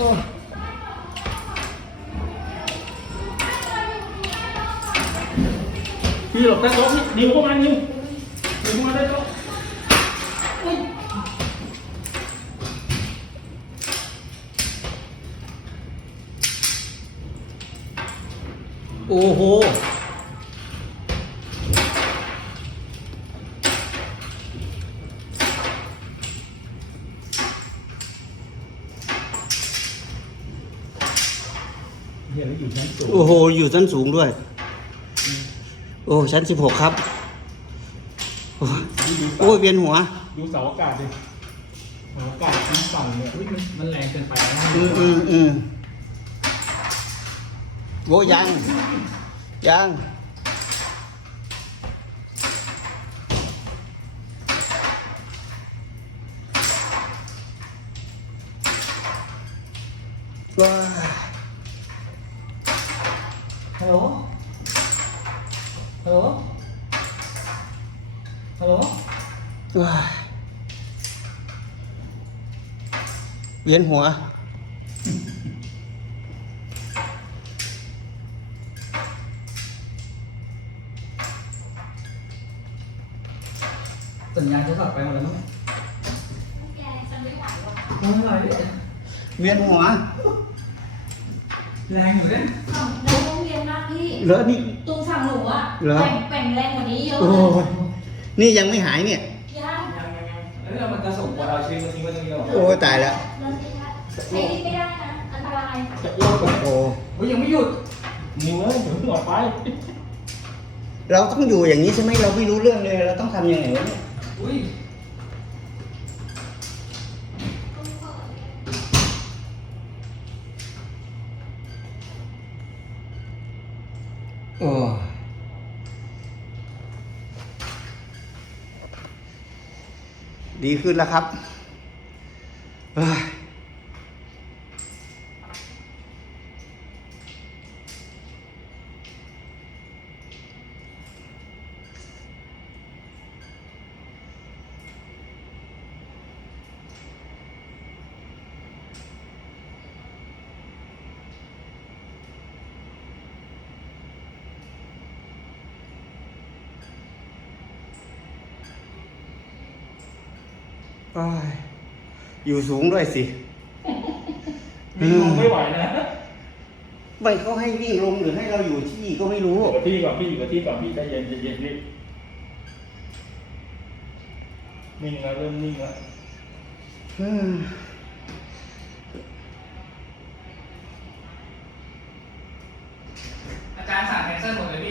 อ้พี่หลบใต้โต๊ะพี่นิ้วเข้ามานิ้วนิ้วเข้ามาใต้โต๊ะอุ๊ยโอ้โหเฮียแล้วอยู่ชั้นสูงโอ้โห อยู่ชั้นสูงด้วย โอ้ ชั้นสิบหกครับ โอ้ยโอ้ยเวียนหัว ดูเสาอากาศดิเสาอากาศชั้นฝั่งเนี่ยอุ๊ยมันมันแรงเกินไปนะอืมอืมอืมโอ้ยัง ยัง ว้าฮัลโหลฮัลโหลฮัลโหลว้าเวียนหัวสัญญา ณจะสับไปหมดแล้วมั้งแกฉันไม่ ไหวหรอกโอ้ยอะไรเนี่ยเวียนหัวแรงอยู่เนี่ยฝั่งในโรงเรียนมากพี่เหรอนี่ ตรงฝั่งหนูอะเหรอแป่งแป่งแรงกว่านี้เยอะโอ้เลยยนี่ยังไม่หายเนี่ยยังยังยังยังแล้วเรามันจะส่งตัวเราชีวิตมาทิ้งไว้ตรงนี้หรอโอ้ยตายแล้วเลิกไม่ได้ใช้นี่ไม่ได้นะ อันตรายจะอ้วกเหรอโอ้เฮ้ยยังไม่หยุดนิ้วเอ้ยเดี๋ยวเพิ่งออกไปเราต้องอยู่อย่างนี้ใช่ไหมเราไม่รู้เรื่องเลยเราต้องทำยังไงวะเนี่ยอุ้ย โอ้ดีขึ้นแล้วครับ อ้ยโอ้ยอยู่สูงด้วยสิมีลงไม่ไหวนะไม่เขาให้วิ่งลงหรือให้เราอยู่ที่ก็ไม่รู้ อยู่กับที่ก่อนพี่อยู่กับที่ก่อนพี่ใจเย็นใจเย็นรีบนิ่งแล้วเริ่มนิ่งแล้วอืม